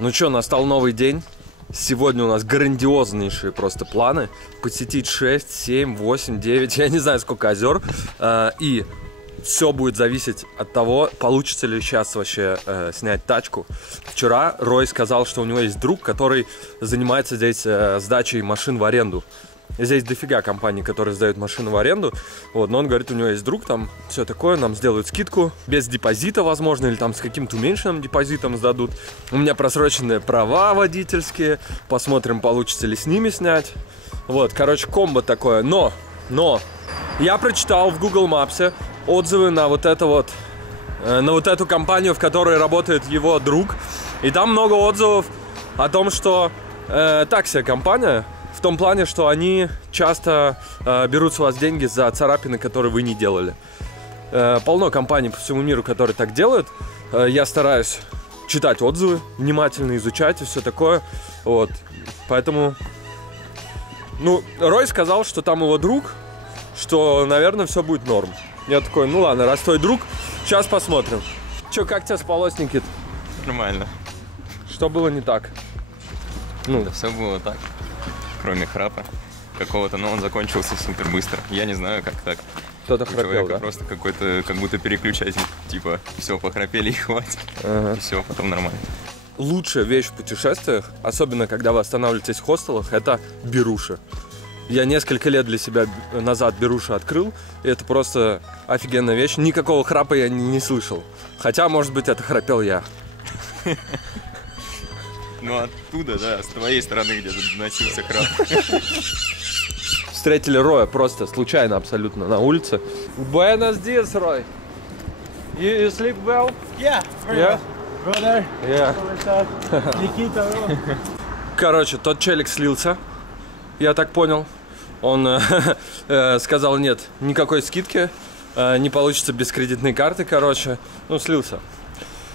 Ну что, настал новый день. Сегодня у нас грандиознейшие просто планы. Посетить 6, 7, 8, 9, я не знаю сколько озер. И все будет зависеть от того, получится ли сейчас вообще снять тачку. Вчера Рой сказал, что у него есть друг, который занимается здесь сдачей машин в аренду. Здесь дофига компаний, которые сдают машину в аренду. Вот, но он говорит, у него есть друг, там все такое, нам сделают скидку. Без депозита, возможно, или там с каким-то уменьшенным депозитом сдадут. У меня просроченные права водительские. Посмотрим, получится ли с ними снять. Вот, короче, комбо такое. Но я прочитал в Google Maps отзывы на вот эту компанию, в которой работает его друг. И там много отзывов о том, что такси-компания. В том плане, что они часто берут с вас деньги за царапины, которые вы не делали. Полно компаний по всему миру, которые так делают. Я стараюсь читать отзывы, внимательно изучать и все такое. Вот. Поэтому... Ну, Рой сказал, что там его друг, что, наверное, все будет норм. Я такой, ну ладно, раз твой друг, сейчас посмотрим. Че, как тебе спалось, Никит? Нормально. Что было не так? Ну, да все было так. Кроме храпа какого-то, но он закончился супер быстро. Я не знаю, как так. Кто-то храпел, да? Просто какой-то, как будто переключатель. Типа, все, похрапели и хватит. Ага. И все, потом нормально. Лучшая вещь в путешествиях, особенно когда вы останавливаетесь в хостелах, это беруши. Я несколько лет для себя назад беруши открыл, и это просто офигенная вещь. Никакого храпа я не слышал. Хотя, может быть, это храпел я. Ну оттуда, да, с твоей стороны где-то доносился храп. Встретили Роя просто случайно абсолютно на улице. Buenos dias, Roy. You sleep well? Yeah, very well. Brother. Yeah. Никита, bro. Короче, тот челик слился, я так понял. Он сказал, нет, никакой скидки, не получится без кредитной карты, короче. Ну, слился.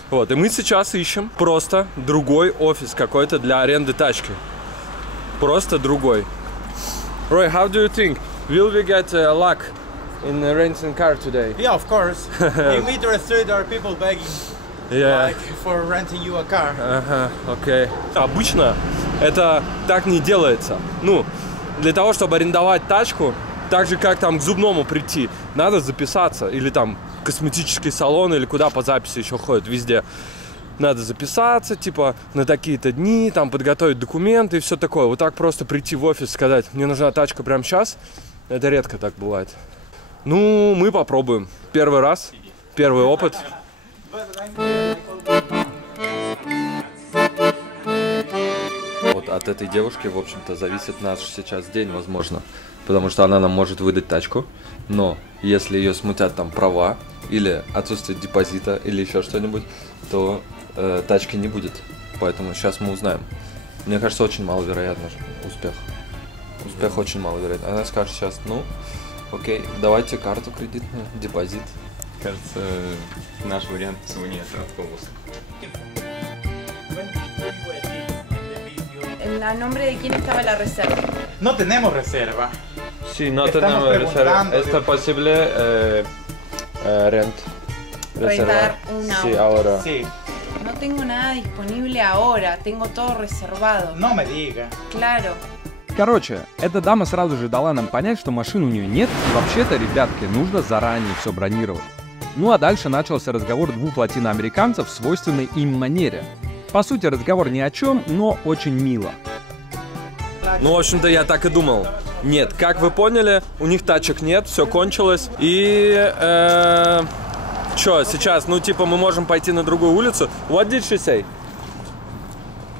Вот, и мы сейчас ищем просто другой офис какой-то для аренды тачки. Просто другой. Roy, how do you think? Will we get luck in renting car today? Yeah, of course. In Mitre Street there are people begging like for renting you a car. Ага, окей. Обычно это так не делается. Ну, для того, чтобы арендовать тачку, так же, как там к зубному прийти, надо записаться. Или там косметический салон, или куда по записи еще ходят, везде. Надо записаться, типа, на такие-то дни, там, подготовить документы и все такое. Вот так просто прийти в офис, сказать, мне нужна тачка прямо сейчас, это редко так бывает. Ну, мы попробуем. Первый раз, первый опыт. Вот от этой девушки, в общем-то, зависит наш сейчас день, возможно. Потому что она нам может выдать тачку, но если ее смутят там права, или отсутствие депозита, или еще что-нибудь, то тачки не будет. Поэтому сейчас мы узнаем. Мне кажется, очень маловероятно успех. Успех очень маловероятно. Она скажет сейчас, ну, окей, давайте карту кредитную, депозит. Кажется, наш вариант сегодня это автобус. ¿A nombre de quién estaba la reserva? No tenemos reserva. Sí, no tenemos reserva. ¿Es posible rent? Rentar un auto. Sí, ahora. Sí. No tengo nada disponible ahora, tengo todo reservado. No me diga. Claro. Короче, эта дама сразу же дала нам понять, что машин у нее нет, и вообще-то, ребятки, нужно заранее все бронировать. Ну а дальше начался разговор двух латиноамериканцев в свойственной им манере. По сути, разговор ни о чем, но очень мило. Ну, в общем-то, я так и думал. Нет, как вы поняли, у них тачек нет, все кончилось. И что, сейчас, ну, типа, мы можем пойти на другую улицу. What did she say?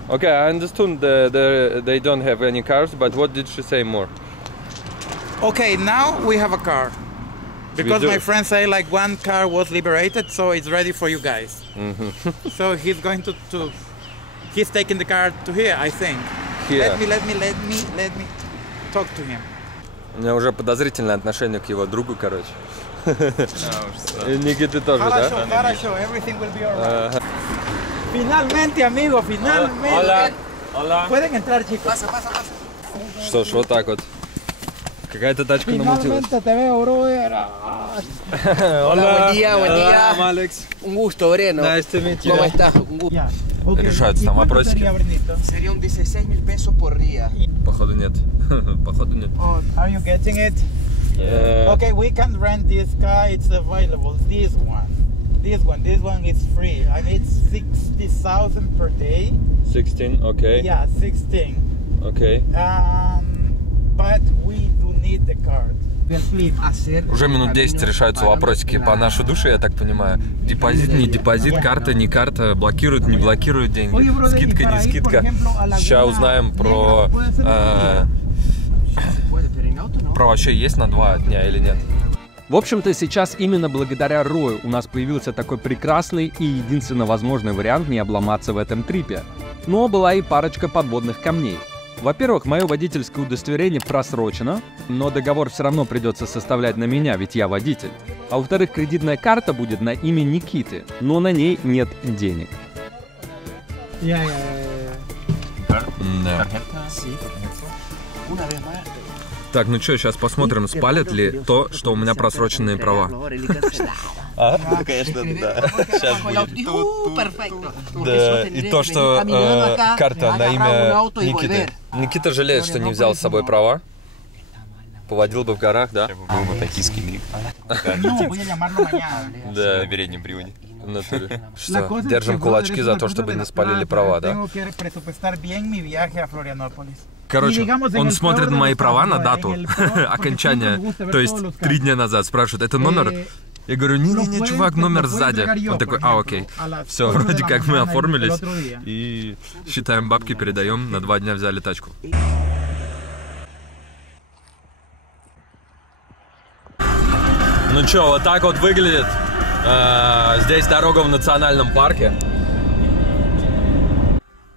Okay, I understood they don't have any cars, but what did she say more? Okay, now we have a car. Because do. my friend say like one car was liberated, so it's ready for you guys. So he's going to he's taking the car to here, I think. Here. Let me talk to him. У меня уже подозрительное отношение к его другу, короче. И Никиты тоже, да? Хорошо, everything will be alright. Finalmente, amigo, finalmente. Hola. Hola. Pueden entrar, chicos. Pasa. Что ж, вот так вот. Какая-то тачка намутилась. Finalmente te veo, brother. Hola, buen día. I'm Alex. Un gusto, Breno. Nice to meet you. ¿Cómo estás? Un gusto. Yeah. решаются там вопросики. Sería un 16,000 pesos por día. Походу нет. Походу нет. Are you getting it? Okay, we can rent this car. It's available. This one is free. I need 60,000 per day. 16, окей. Yeah, 16. Окей. But we do need the card. Уже минут 10 решаются вопросики по нашу душу, я так понимаю. Депозит, не депозит, карта, не карта, блокируют, не блокируют деньги, скидка, не скидка. Сейчас узнаем про вообще есть на 2 дня или нет. В общем-то, сейчас именно благодаря Рою у нас появился такой прекрасный и единственно возможный вариант не обломаться в этом трипе. Но была и парочка подводных камней. Во-первых, мое водительское удостоверение просрочено, но договор все равно придется составлять на меня, ведь я водитель. А во-вторых, кредитная карта будет на имя Никиты, но на ней нет денег. Да. Так, ну что, сейчас посмотрим, спалят ли то, что у меня просроченные права. Конечно, да. Сейчас будет. Да, и то, что карта на имя Никиты. Никита жалеет, что не взял с собой права. Поводил бы в горах, да? Был бы токийский гриб. Да. На переднем приводе. В натуре. Что, держим кулачки за то, чтобы не спалили права, да? Короче, он смотрит на мои права на дату окончания, то есть 3 дня назад, спрашивает, это номер? Я говорю, не-не-не, чувак, номер сзади. Он такой, окей. Все, вроде как мы оформились и считаем бабки, передаем, на 2 дня взяли тачку. Ну чё, вот так вот выглядит здесь дорога в национальном парке.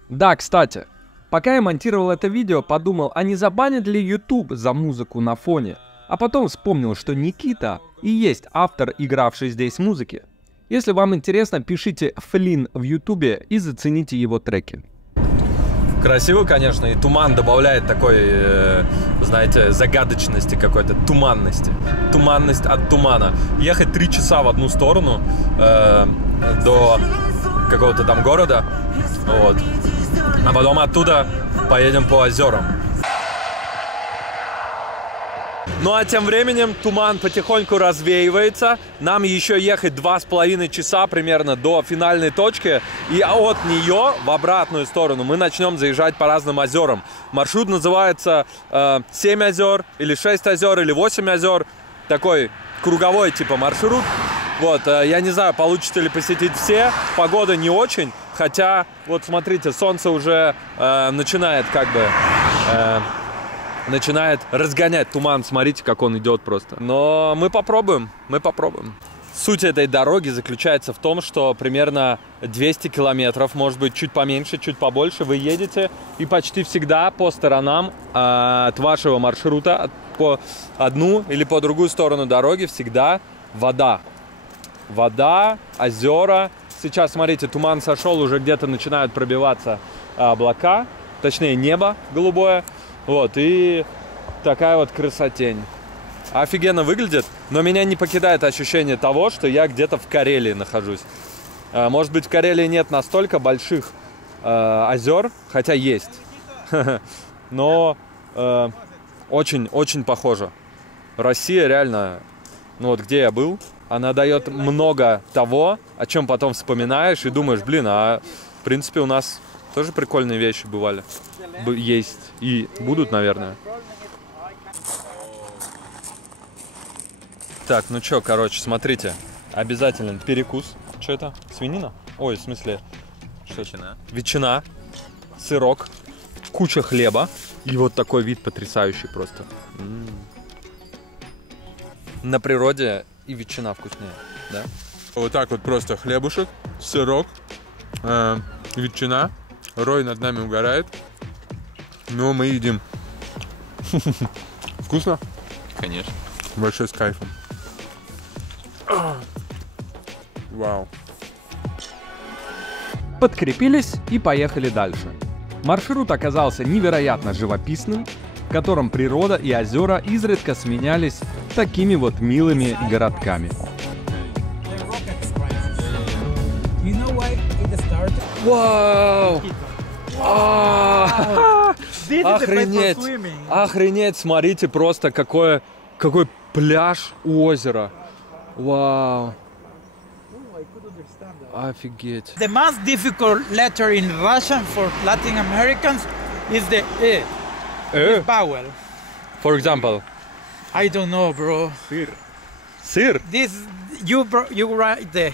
Да, кстати, пока я монтировал это видео, подумал, а не забанит ли YouTube за музыку на фоне? А потом вспомнил, что Никита и есть автор игравшей здесь музыки. Если вам интересно, пишите Флин в YouTube и зацените его треки. Красиво, конечно, и туман добавляет такой, знаете, загадочности какой-то, туманности. Туманность от тумана. Ехать 3 часа в одну сторону до какого-то там города, вот. А потом оттуда поедем по озерам. Ну а тем временем туман потихоньку развеивается. Нам еще ехать 2,5 часа примерно до финальной точки. И от нее в обратную сторону мы начнем заезжать по разным озерам. Маршрут называется 7 озер, или 6 озер, или 8 озер. Такой круговой типа маршрут. Вот, я не знаю, получится ли посетить все. Погода не очень. Хотя, вот смотрите, солнце уже начинает как бы... начинает разгонять туман, смотрите, как он идет просто. Но мы попробуем, Суть этой дороги заключается в том, что примерно 200 километров, может быть, чуть поменьше, чуть побольше, вы едете, и почти всегда по сторонам от вашего маршрута, по одну или по другую сторону дороги, всегда вода. Вода, озера. Сейчас, смотрите, туман сошел, уже где-то начинают пробиваться облака, точнее, небо голубое. Вот, и такая вот красотень. Офигенно выглядит, но меня не покидает ощущение того, что я где-то в Карелии нахожусь. Может быть, в Карелии нет настолько больших озер, хотя есть. Но очень-очень похоже. Россия реально, ну вот где я был, она дает много того, о чем потом вспоминаешь и думаешь, блин, а в принципе у нас тоже прикольные вещи бывали. Есть и будут, наверное. Так, ну чё, короче, смотрите. Обязательно перекус. Что это? Свинина? Ой, в смысле... Ветчина. Ветчина, сырок, куча хлеба. И вот такой вид потрясающий просто. На природе и ветчина вкуснее, да? Вот так вот просто хлебушек, сырок, ветчина. Рой над нами угорает. Но мы едим. Вкусно? Конечно. Большой с кайфом. Вау. Подкрепились и поехали дальше. Маршрут оказался невероятно живописным, в котором природа и озера изредка сменялись такими вот милыми городками. Вау! This is the place for Охренеть! swimming. Охренеть! Смотрите просто какой пляж у озера. Вау! Офигеть! The most difficult letter in Russian for Latin Americans is the E. Vowel. For example. I don't know, bro. Сыр. This you write the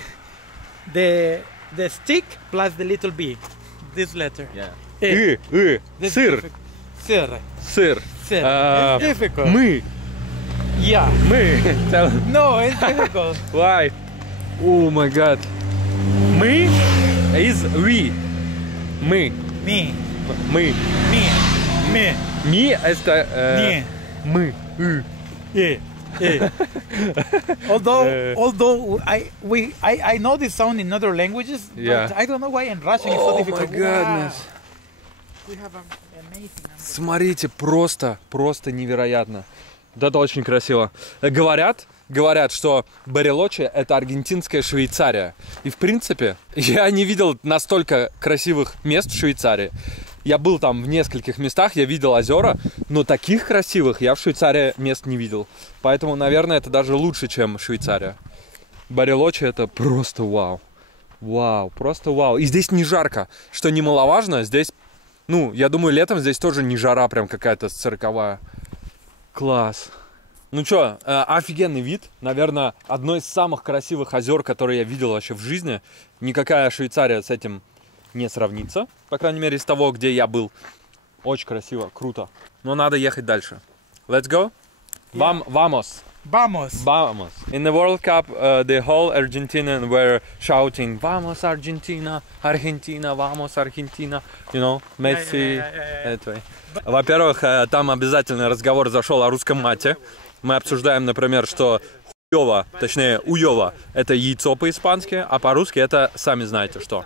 stick plus the little b. This letter. Yeah. This Сыр. difficult. Sir. Сыр. Sir. Uh, It's difficult. Мы. Yeah. Мы. No, it's difficult. Why? Oh my god. Мы is we. Мы. Me. Мы. Me. Ми это Не. мы. Yeah. Yeah. Although I know this sound in other languages, Yeah. but I don't know why in Russian it's so Oh my difficult. goodness. Wow. We have an amazing. Смотрите, просто невероятно. Вот это очень красиво. Говорят, что Барелочи — это аргентинская Швейцария. И, в принципе, я не видел настолько красивых мест в Швейцарии. Я был там в нескольких местах, я видел озера, но таких красивых я в Швейцарии мест не видел. Поэтому, наверное, это даже лучше, чем Швейцария. Барелочи — это просто вау. Вау, просто вау. И здесь не жарко, что немаловажно. Здесь, я думаю, летом здесь тоже не жара прям какая-то 40-я. Класс. Ну чё, офигенный вид. Наверное, одно из самых красивых озер, которые я видел вообще в жизни. Никакая Швейцария с этим не сравнится. По крайней мере, из того, где я был. Очень красиво, круто. Но надо ехать дальше. Let's go? Yeah. Vamos. Vamos. Vamos. In the World Cup, the whole Argentinians were shouting, Vamos Argentina, Argentina, Vamos Argentina. You know, Messi. That way. Во-первых, там обязательно разговор зашел о русском мате. Мы обсуждаем, например, что хуёво, точнее уёво, это яйцо по-испански, а по-русски это сами знаете что.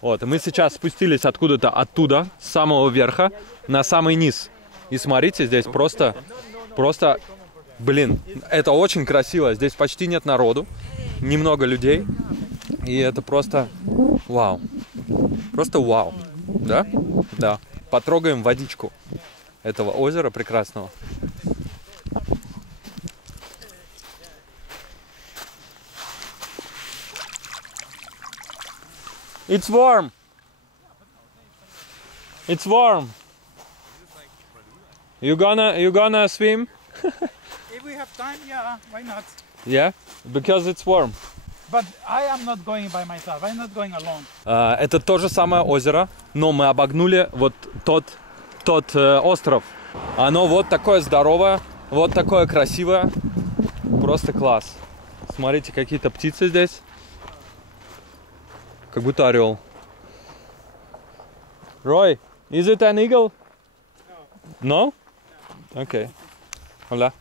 Вот, и мы сейчас спустились откуда-то оттуда, с самого верха, на самый низ. И смотрите, здесь просто, блин, это очень красиво. Здесь почти нет народу, немного людей. И это просто вау. Просто вау. Да? Да. Потрогаем водичку этого озера прекрасного. It's warm. It's warm. You gonna swim? If we have time, yeah, why not? Yeah, because it's warm. But I am not going by myself. I'm not going alone. Это то же самое озеро, но мы обогнули вот тот остров. Оно вот такое здоровое, вот такое красивое. Просто класс. Смотрите, какие-то птицы здесь. Как будто орел. Roy, is it an eagle? No? Okay. Hola.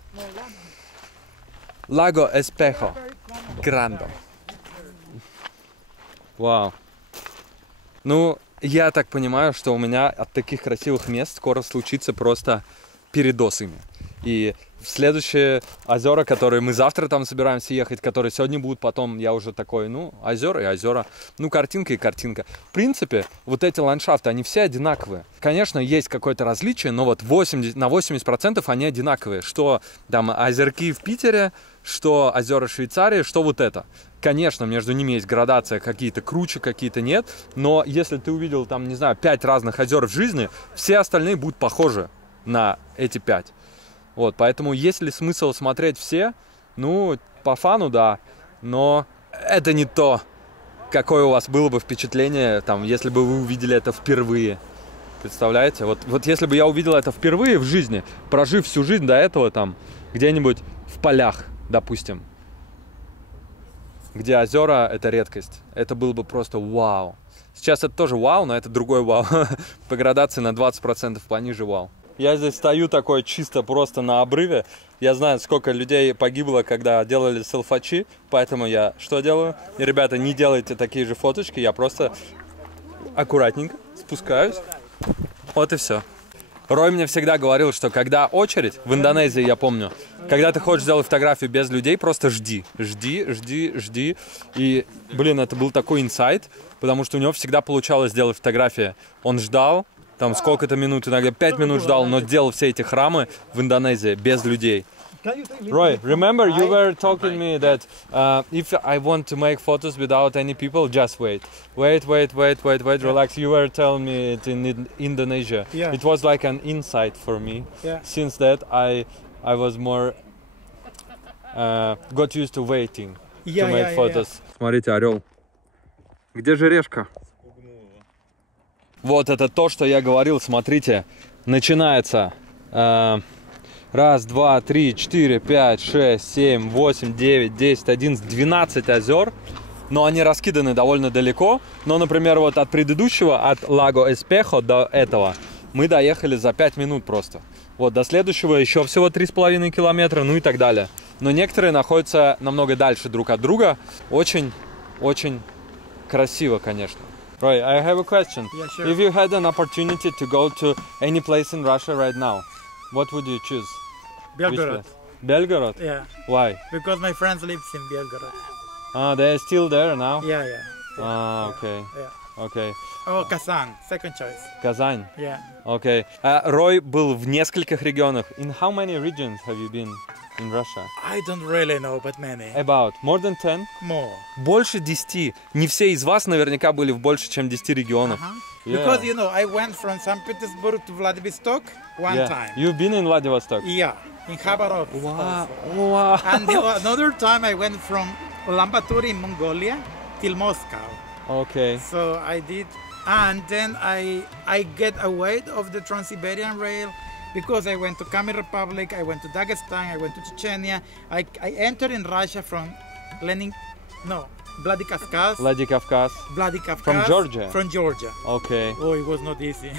Lago Espejo Grande. Вау. Ну, я так понимаю, что у меня от таких красивых мест скоро случится просто передоз ими. И в следующие озера, которые мы завтра там собираемся ехать, которые сегодня будут, потом я уже такой, озера и озера, картинка и картинка. В принципе, вот эти ландшафты, они все одинаковые. Конечно, есть какое-то различие, но вот на 80% они одинаковые. Что там озерки в Питере, что озера Швейцарии, что вот это. Конечно, между ними есть градация, какие-то круче, какие-то нет, но если ты увидел там, не знаю, 5 разных озер в жизни, все остальные будут похожи на эти 5. Вот, поэтому есть ли смысл смотреть все? По фану, да, но это не то, какое у вас было бы впечатление, там, если бы вы увидели это впервые. Представляете? Вот если бы я увидел это впервые в жизни, прожив всю жизнь до этого там, где-нибудь в полях, допустим, где озера — это редкость, это было бы просто вау. Сейчас это тоже вау, но это другой вау. По градации на 20% пониже вау. Я здесь стою такой чисто просто на обрыве. Я знаю, сколько людей погибло, когда делали селфачи, поэтому я что делаю? И, ребята, не делайте такие же фоточки, я просто аккуратненько спускаюсь. Вот и все. Рой мне всегда говорил, что когда очередь, в Индонезии, я помню, когда ты хочешь сделать фотографию без людей, просто жди. И, блин, это был такой инсайт, потому что у него всегда получалось сделать фотографии. Он ждал, там сколько-то минут, иногда 5 минут ждал, но делал все эти храмы в Индонезии без людей. Roy, remember you were talking me that if I want to make photos without any people, just wait, relax. You were telling me it in Indonesia. Yeah. It was like an insight for me. Yeah. Since that, I was more got used to waiting to make photos. Смотрите, орел. Где же решка? Вот это то, что я говорил. Смотрите, начинается. 1, 2, 3, 4, 5, 6, 7, 8, 9, 10, 11, 12 озер. Но они раскиданы довольно далеко. Но, например, вот от предыдущего, от Лаго Эспехо до этого, мы доехали за 5 минут просто. Вот до следующего еще всего 3,5 километра, ну и так далее. Но некоторые находятся намного дальше друг от друга. Очень красиво, конечно. Roy, I have a question. Yeah, sure. If you had an opportunity to go to any place in Russia right now, what would you choose? Belgorod. Belgorod? Yeah, Why? because my friends lives in Belgorod. Ah, they're still there now? Yeah. Ah, okay. Yeah. Okay. Oh, Kazan, second choice. Казань? Yeah. Okay. Рой был в нескольких регионах. In how many regions have you been in Russia? I don't really know, but many. About more than 10? More. Больше 10. Не все из вас наверняка были в больше, чем 10 регионах. Yeah. Because, you know, I went from St. Petersburg to Vladivostok one time. You've been in Vladivostok? Yeah, in Khabarovsk. Wow. also. Wow. And another time I went from Ulaanbaatar in Mongolia till Moscow. Okay. So I did, and then I get away of the Trans-Siberian Rail because I went to Khmer Republic, I went to Dagestan, I went to Chechnya. I entered in Russia from Vladikavkaz. Владикавказ. From Georgia? From Georgia. Okay. Oh, it was not easy.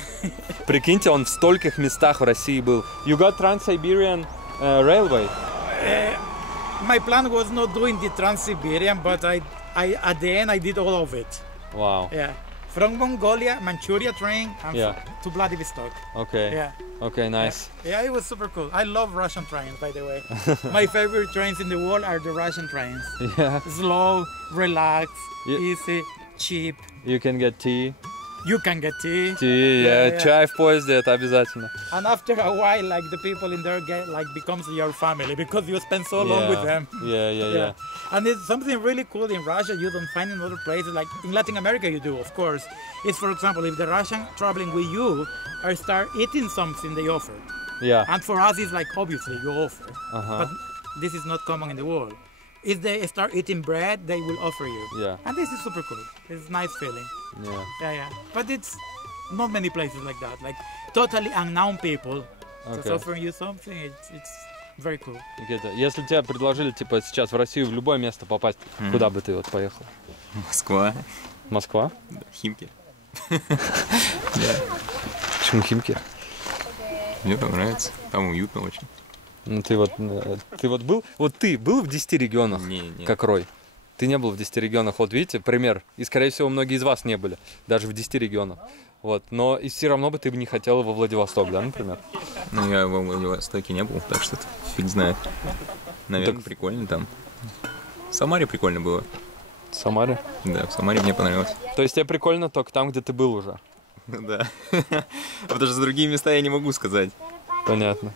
Прикиньте, он в стольких местах в России был. You got Trans-Siberian Railway? My plan was not doing the Trans-Siberian, but I at the end I did all of it. Wow. Yeah. From Mongolia, Manchuria train, and to Vladivostok. Okay. Yeah. Okay, nice. Yeah, it was super cool. I love Russian trains, by the way. My favorite trains in the world are the Russian trains. Yeah. Slow, relaxed, easy, cheap. You can get tea. You can get tea. Tea, yeah. Чай в поезде, это обязательно. And after a while, like the people in there becomes your family because you spend so long with them. Yeah. And it's something really cool in Russia you don't find in other places. Like in Latin America, you do, of course. It's, for example, if the Russian traveling with you or start eating something they offer. Yeah. And for us, it's like obviously you offer, but this is not common in the world. If they start eating bread, they will offer you. Yeah. And this is super cool. It's a nice feeling. Yeah. Yeah. But it's not many places like that. Like totally unknown people just offering you something. It's very cool. Никита, если тебе предложили, типа, сейчас в Россию в любое место попасть, куда бы ты вот поехал? Москва. Москва? Да, Химки. Почему Химки? Мне там нравится. Там уютно очень. Ну ты вот был? Вот ты был в 10 регионах, Не. как Рой? Ты не был в 10 регионах, вот видите, пример. И, скорее всего, многие из вас не были, даже в 10 регионах. Вот. Но и все равно бы ты бы не хотел во Владивосток, да, например? Ну, я во Владивостоке не был, так что фиг знает. Наверное, Так... прикольно там. В Самаре прикольно было. В Самаре? Да, в Самаре мне понравилось. То есть тебе прикольно только там, где ты был уже? Да. Потому что за другие места я не могу сказать. Понятно.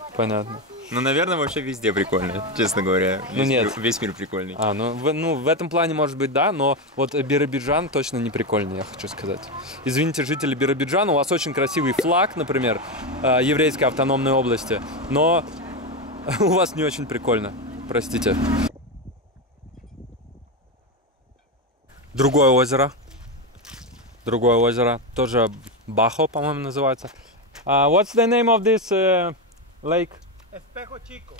Ну, наверное, вообще везде прикольно, честно говоря. Весь мир прикольный. В этом плане, может быть, да, но вот Биробиджан точно не прикольный, я хочу сказать. Извините, жители Биробиджана, у вас очень красивый флаг, например, еврейской автономной области, но у вас не очень прикольно, простите. Другое озеро, тоже Бахо, по-моему, называется. What's the name of this lake? Espejo Chico.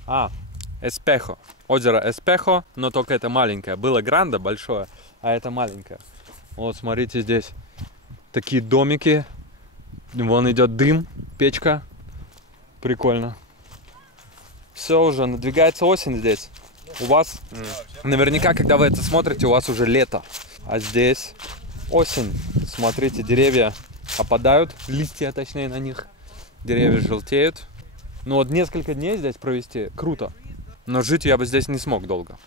Эспехо. Озеро Эспехо, но только это маленькое. Было Гранде большое, а это маленькое. Вот, смотрите, здесь такие домики. Вон идет дым, печка. Прикольно. Все уже, надвигается осень здесь. У вас, наверняка, когда вы это смотрите, у вас уже лето. А здесь осень. Смотрите, деревья опадают, листья, точнее, на них. деревья желтеют. Но вот несколько дней здесь провести круто. Но жить я бы здесь не смог долго.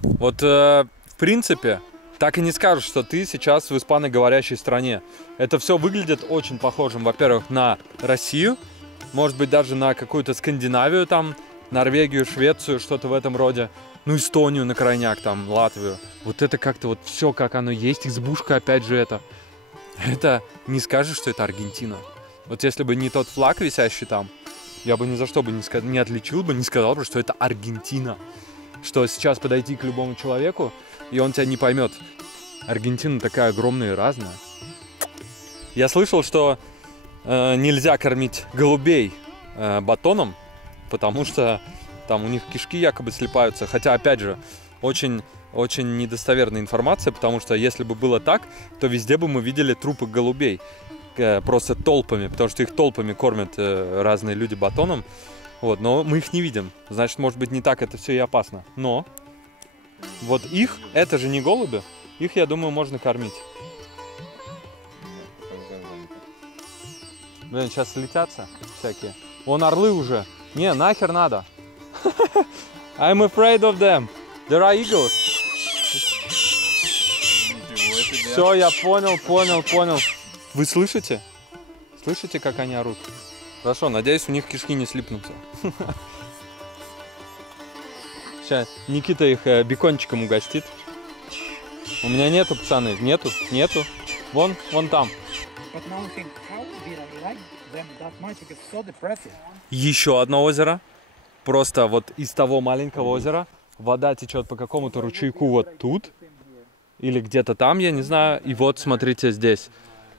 Вот, в принципе, так и не скажешь, что ты сейчас в испаноговорящей стране. Это все выглядит очень похожим, во-первых, на Россию, может быть, даже на какую-то Скандинавию, там, Норвегию, Швецию, что-то в этом роде. Ну, Эстонию на крайняк, там, Латвию. Вот это как-то вот все, как оно есть. Избушка, опять же, это не скажешь, что это Аргентина. Вот если бы не тот флаг, висящий там, я бы ни за что бы не отличил бы, не сказал бы, что это Аргентина. Что сейчас подойти к любому человеку, и он тебя не поймет. Аргентина такая огромная и разная. Я слышал, что нельзя кормить голубей батоном, потому что там у них кишки якобы слипаются. Хотя, опять же, очень недостоверная информация, потому что если бы было так, то везде бы мы видели трупы голубей. Просто толпами, потому что их толпами кормят разные люди батоном. Вот, но мы их не видим. Значит, может быть, не так это все и опасно. Но вот их, это же не голуби, их, я думаю, можно кормить. Блин, сейчас слетятся всякие. Вон орлы уже. Не, нахер надо. I'm afraid of them. There are eagles. Все, я понял. Вы слышите? Слышите, как они орут? Хорошо, надеюсь, у них кишки не слипнутся. Сейчас Никита их бекончиком угостит. У меня нету, пацаны, нету. Вон там. Еще одно озеро. Просто вот из того маленького озера вода течет по какому-то ручейку вот тут. Или где-то там, я не знаю. И вот, смотрите, здесь.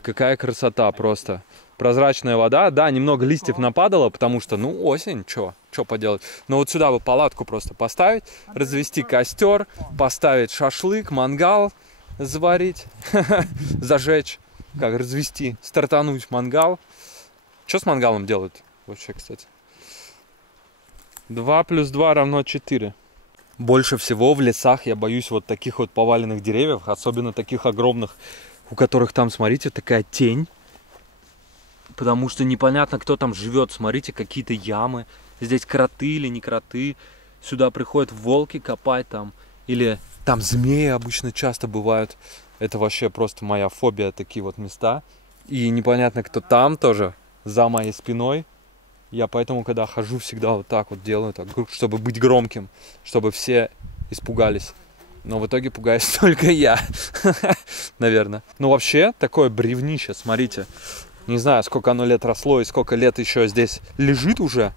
Какая красота просто. Прозрачная вода. Да, немного листьев нападало, потому что, ну, осень, что поделать. Но вот сюда бы палатку просто поставить, развести костер, поставить шашлык, мангал заварить, зажечь, как развести, стартануть мангал. Что с мангалом делают вообще, кстати? 2 + 2 = 4. Больше всего в лесах я боюсь вот таких вот поваленных деревьев, особенно таких огромных, у которых там, смотрите, такая тень. Потому что непонятно, кто там живет. Смотрите, какие-то ямы. Здесь кроты или не кроты. Сюда приходят волки копать там. Или там змеи обычно часто бывают. Это вообще просто моя фобия, такие вот места. И непонятно, кто там тоже, за моей спиной. Я поэтому, когда хожу, всегда вот так вот делаю, так, чтобы быть громким, чтобы все испугались. Но в итоге пугаюсь только я, наверное. Ну вообще, такое бревнище, смотрите. Не знаю, сколько оно лет росло и сколько лет еще здесь лежит уже.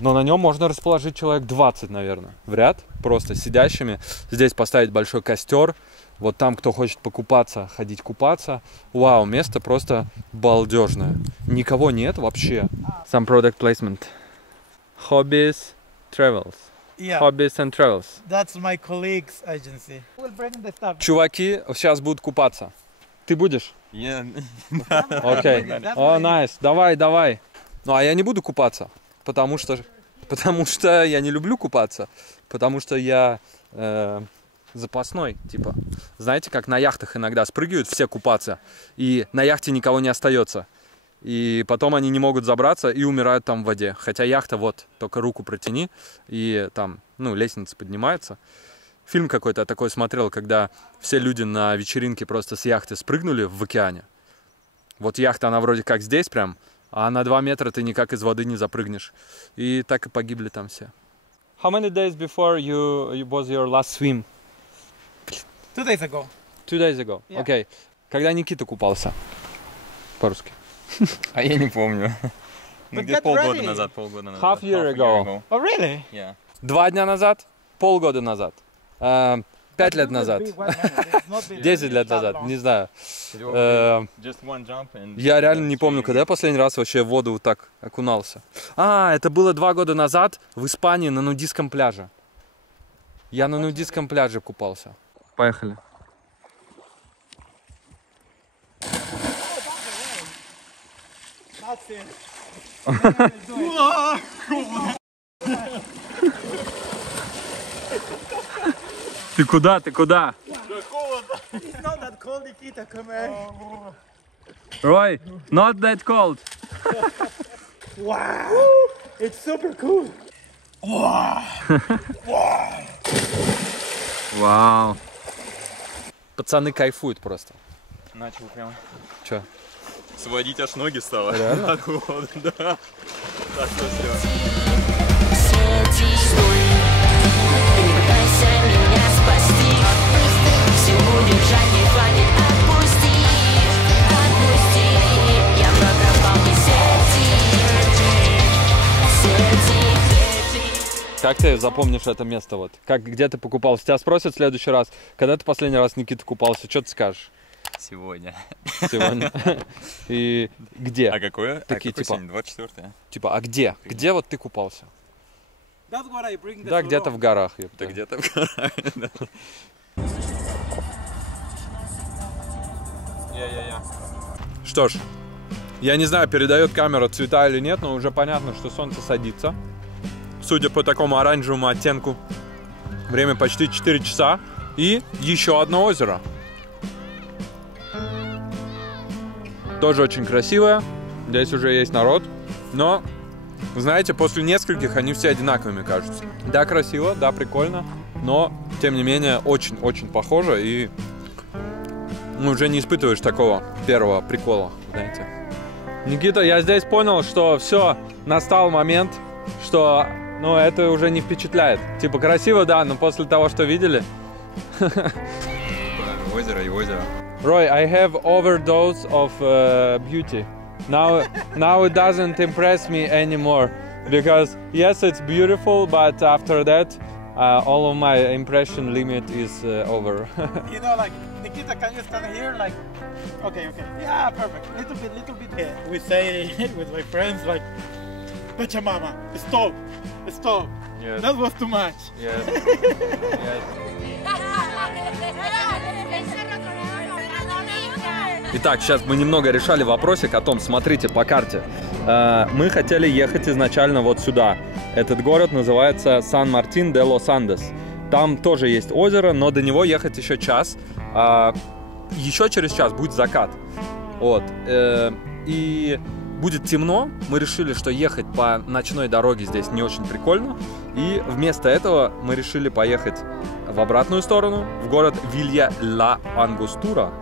Но на нем можно расположить человек 20, наверное, в ряд, просто сидящими. Здесь поставить большой костер. Вот там, кто хочет покупаться, ходить купаться. Вау, место просто балдежное. Никого нет вообще. Some product placement. Hobbies, travels. Yeah. Hobbies and travels. That's my colleague's agency. We'll bring the stuff. Чуваки сейчас будут купаться. Ты будешь? Я... Окей. О, найс. Давай. Ну, а я не буду купаться, потому что я не люблю купаться, потому что я запасной, типа. Знаете, как на яхтах иногда спрыгивают все купаться, и на яхте никого не остается. И потом они не могут забраться и умирают там в воде. Хотя яхта, вот, только руку протяни, и там, ну, лестница поднимается. Фильм какой-то я такой смотрел, когда все люди на вечеринке просто с яхты спрыгнули в океане. Вот яхта, она вроде как здесь прям, а на 2 метра ты никак из воды не запрыгнешь. И так и погибли там все. How many days before was your last swim? 2 days ago. 2 days ago. Yeah. Okay. Когда Никита купался? По-русски. А я не помню. Ну, But где-то get полгода ready. назад. Half year ago. Oh, really? Yeah. 2 дня назад? Полгода назад? 5 лет назад? 10 лет назад? Не знаю. Just one jump and... Я реально не помню, когда я последний раз вообще в воду вот так окунался. Это было 2 года назад в Испании на нудистском пляже. Я на нудистском пляже купался. Поехали. Ты куда? It's not that cold, Nikita, come here. Roy, not that cold. Wow! It's super cool. Вау. Пацаны кайфуют просто. Начал прям Чё? сводить аж ноги стало. Реально? Вот, да. Так, ну всё. Пытайся меня спасти. Всего держать не хватит. Отпусти, отпусти. Я прокопал не сети. Как ты запомнишь это место вот? Как, где ты покупался? Тебя спросят в следующий раз, когда ты последний раз, Никита, купался, что ты скажешь Сегодня. сегодня? И где? А какое? Такие, какой типа- сегодня? 24-е? Типа, а где? Где вот ты купался? That's what I bring the Да, где-то в горах. Да ёпта. где-то в горах, да. Что ж, я не знаю, передает камера цвета или нет, но уже понятно, что солнце садится. Судя по такому оранжевому оттенку, время почти 4 часа. И еще одно озеро. Тоже очень красивое. Здесь уже есть народ. Но, знаете, после нескольких они все одинаковыми кажутся. Да, красиво, да, прикольно. Но, тем не менее, очень-очень похоже. И уже не испытываешь такого первого прикола, знаете. Никита, я здесь понял, что все, настал момент, что, ну, это уже не впечатляет. Типа, красиво, да, но после того, что видели... Озеро и озеро. Roy, I have overdose of beauty. Now it doesn't impress me anymore. Because, yes, it's beautiful, but after that, all of my impression limit is over. You know, like, Nikita, can you stand here? Like, okay. Yeah, perfect. Little bit. Yeah. We say with my friends, like, Pachamama, stop. Yes. That was too much. Yes. Итак, сейчас мы немного решали вопросик о том, смотрите, по карте. Мы хотели ехать изначально вот сюда. Этот город называется Сан-Мартин-де-Лос-Андес. Там тоже есть озеро, но до него ехать еще час. Еще через час будет закат. Вот. И будет темно. Мы решили, что ехать по ночной дороге здесь не очень прикольно. И вместо этого мы решили поехать в обратную сторону, в город Вилья-ла-Ангостура.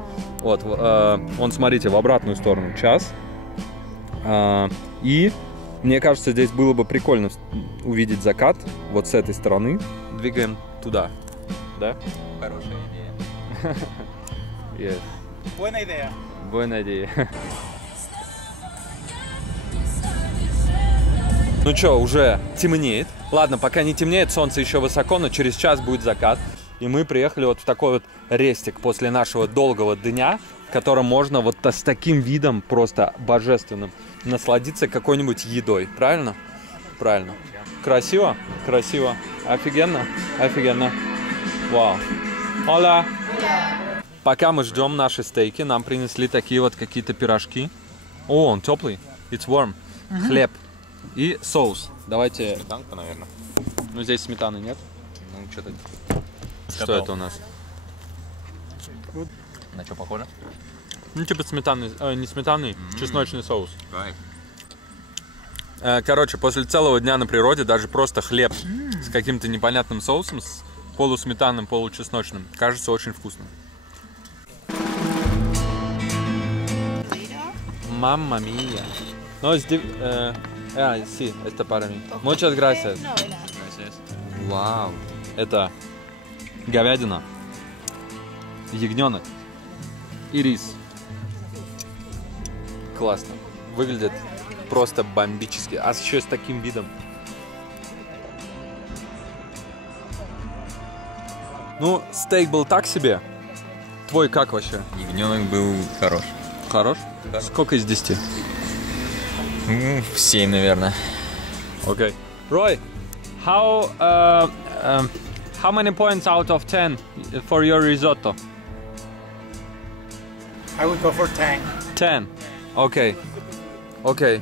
Вот, он, смотрите, в обратную сторону час. И мне кажется, здесь было бы прикольно увидеть закат вот с этой стороны. Двигаем туда. Да? Хорошая идея. Yes. Buena idea. Buena idea. Ну что, уже темнеет. Ладно, пока не темнеет, солнце еще высоко, но через час будет закат. И мы приехали вот в такой вот рестик после нашего долгого дня, в котором можно вот с таким видом просто божественным насладиться какой-нибудь едой. Правильно? Правильно. Красиво? Красиво. Офигенно? Офигенно. Вау. Hola. Пока мы ждем наши стейки, нам принесли такие вот какие-то пирожки. О, он теплый. It's warm. Хлеб. И соус. Давайте... Сметанка, наверное. Ну, здесь сметаны нет. Ну, что-то... Что это у нас? На что похоже? Ну, типа сметанный, не сметанный, чесночный соус. Кайф. Короче, после целого дня на природе даже просто хлеб с каким-то непонятным соусом, с полусметанным, получесночным, кажется очень вкусным. Мамма мия. No, sí, это para mí. Muchas gracias. Вау. Это говядина, ягненок и рис. Классно. Выглядит просто бомбически. А еще с таким видом. Ну, стейк был так себе. Твой как вообще? Ягненок был хорош. Хорош? Да. Сколько из 10? 7, наверное. Окей. Roy, how many points out of 10 for your risotto? I would go for 10. 10. Окей. Окей.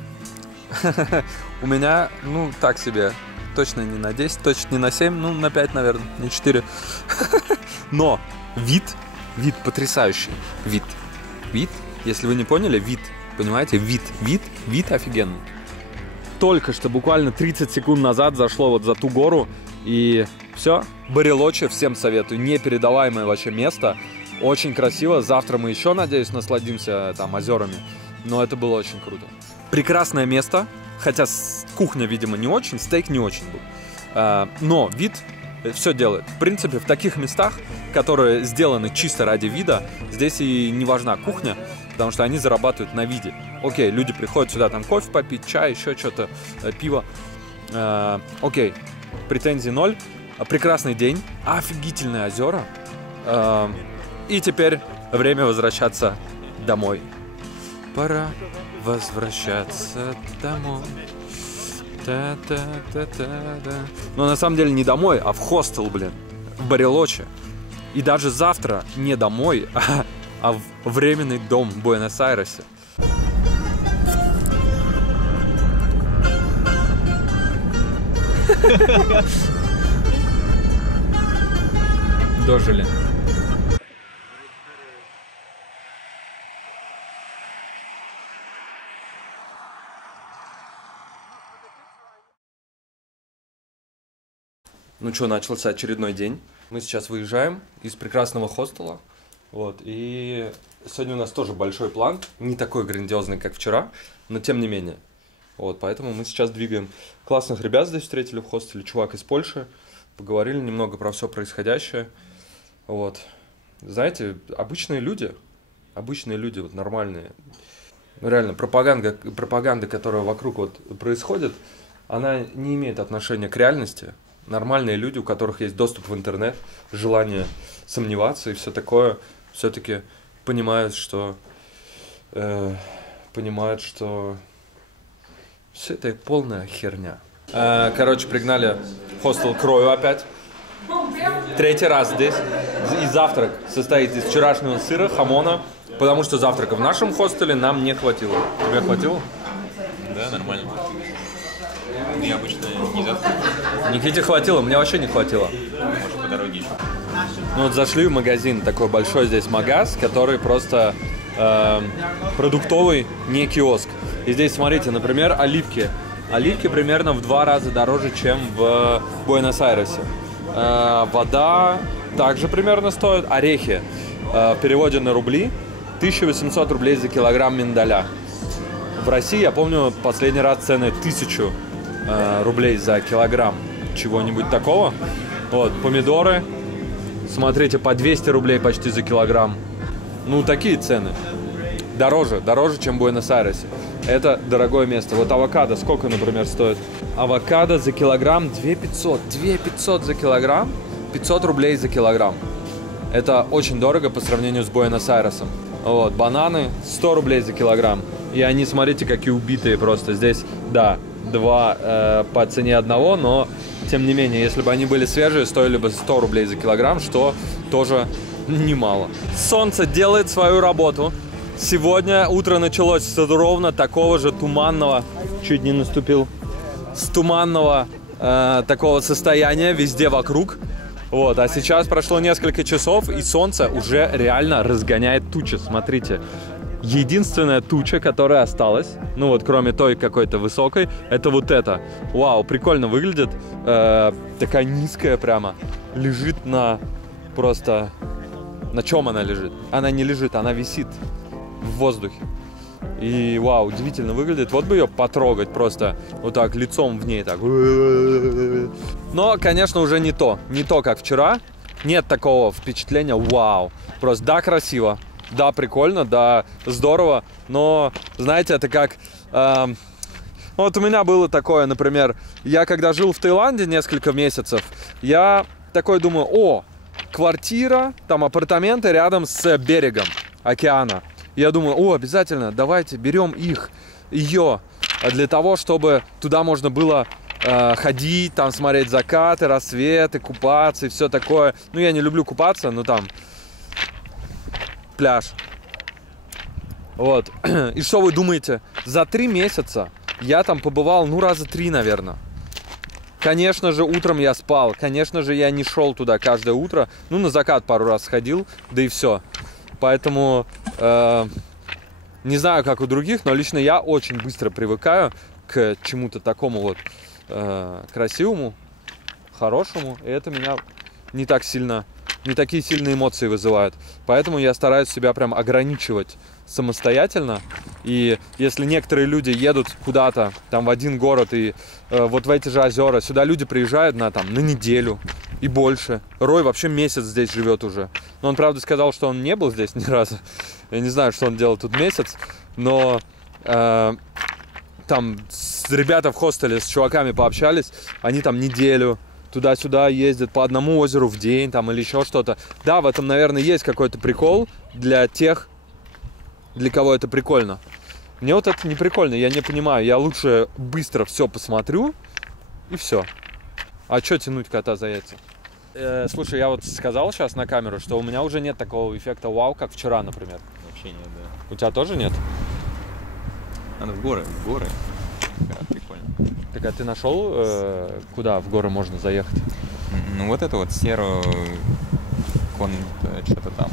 У меня, ну, так себе. Точно не на 10, точно не на 7, ну, на 5, наверное, не 4. Но вид потрясающий. Вид, если вы не поняли, вид, понимаете, вид офигенный. только что, буквально 30 секунд назад зашло вот за ту гору, и все. Барелочи всем советую, непередаваемое вообще место, очень красиво. Завтра мы еще, надеюсь, насладимся там озерами, но это было очень круто. Прекрасное место, хотя кухня, видимо, не очень, стейк не очень был, но вид все делает. В принципе, в таких местах, которые сделаны чисто ради вида, здесь и не важна кухня, потому что они зарабатывают на виде. Окей, люди приходят сюда там кофе попить, чай, еще что-то, пиво. Окей, претензий ноль. Прекрасный день, офигительные озера. И теперь время возвращаться домой. Пора возвращаться домой. Та-та-та-та-та. Но на самом деле не домой, а в хостел, блин, в Барелочи. И даже завтра не домой, а в временный дом в Буэнос-Айресе. Дожили. Ну что, начался очередной день. Мы сейчас выезжаем из прекрасного хостела. Вот, и сегодня у нас тоже большой план. Не такой грандиозный, как вчера, но тем не менее. Вот, поэтому мы сейчас двигаем. Классных ребят здесь встретили в хостеле. Чувак из Польши. Поговорили немного про все происходящее. Вот. Знаете, обычные люди, вот нормальные. Ну, реально, пропаганда, которая вокруг вот происходит, она не имеет отношения к реальности. Нормальные люди, у которых есть доступ в интернет, желание сомневаться и все такое, все-таки понимают, что все это полная херня. Короче, пригнали в хостел Крою опять. Третий раз здесь. И завтрак состоит из вчерашнего сыра, хамона, потому что завтрака в нашем хостеле нам не хватило. Тебе хватило? Да, нормально. Я обычно не завтракаю. Никите хватило, мне вообще не хватило. Может, по дороге еще. Ну вот зашли в магазин, такой большой здесь магаз, который просто продуктовый, не киоск. И здесь, смотрите, например, оливки. Оливки примерно в 2 раза дороже, чем в Буэнос-Айресе. Вода также примерно стоит. Орехи в переводе на рубли 1800 рублей за килограмм миндаля. В России, я помню, последний раз цены 1000 рублей за килограмм чего-нибудь такого. Вот, помидоры, смотрите, по 200 рублей почти за килограмм. Ну, такие цены. Дороже, чем в Буэнос-Айресе. Это дорогое место. Вот авокадо сколько, например, стоит? Авокадо за килограмм 2500 за килограмм, 500 рублей за килограмм. Это очень дорого по сравнению с Буэнос-Айресом. Вот, бананы 100 рублей за килограмм. И они, смотрите, какие убитые просто. Здесь, да, 2 по цене одного, но, тем не менее, если бы они были свежие, стоили бы 100 рублей за килограмм, что тоже немало. Солнце делает свою работу. Сегодня утро началось с ровно такого же туманного, чуть не наступил, с туманного такого состояния везде вокруг. Вот, а сейчас прошло несколько часов, и солнце уже реально разгоняет тучи. Смотрите, единственная туча, которая осталась, ну вот кроме той какой-то высокой, это вот эта. Вау, прикольно выглядит, такая низкая прямо, лежит на просто... На чем она лежит? Она не лежит, она висит в воздухе. И вау, удивительно выглядит. Вот бы ее потрогать просто вот так лицом в ней так. Но, конечно, уже не то, как вчера. Нет такого впечатления вау. Просто да, красиво, да, прикольно, да, здорово. Но, знаете, это как... вот у меня было такое, например, я когда жил в Таиланде несколько месяцев, я такой думаю, о, квартира, там апартаменты рядом с берегом океана. Я думаю, о, обязательно, давайте берем ее, для того, чтобы туда можно было ходить, там смотреть закаты, рассветы, купаться и все такое. Ну, я не люблю купаться, но там пляж. Вот. И что вы думаете? За 3 месяца я там побывал, ну, раза 3, наверное. Конечно же, утром я спал. Конечно же, я не шел туда каждое утро. Ну, на закат пару раз сходил, да и все. Поэтому не знаю, как у других, но лично я очень быстро привыкаю к чему-то такому вот красивому, хорошему, и это меня не такие сильные эмоции вызывает. Поэтому я стараюсь себя прям ограничивать самостоятельно. И если некоторые люди едут куда-то там в один город и вот в эти же озера, сюда люди приезжают на неделю и больше. Рой вообще месяц здесь живет уже. Но он, правда, сказал, что он не был здесь ни разу. Я не знаю, что он делал тут месяц, но там ребята в хостеле с чуваками пообщались, они там неделю туда-сюда ездят по одному озеру в день там или еще что-то. Да, в этом, наверное, есть какой-то прикол для тех, для кого это прикольно. Мне вот это не прикольно, я не понимаю. Я лучше быстро все посмотрю и все. А что тянуть кота за яйца? Слушай, я вот сказал сейчас на камеру, что у меня уже нет такого эффекта вау, как вчера, например. Вообще нет, да. У тебя тоже нет? Надо в горы. Да, прикольно. Так, а ты нашел, куда в горы можно заехать? Ну вот это вот что-то там.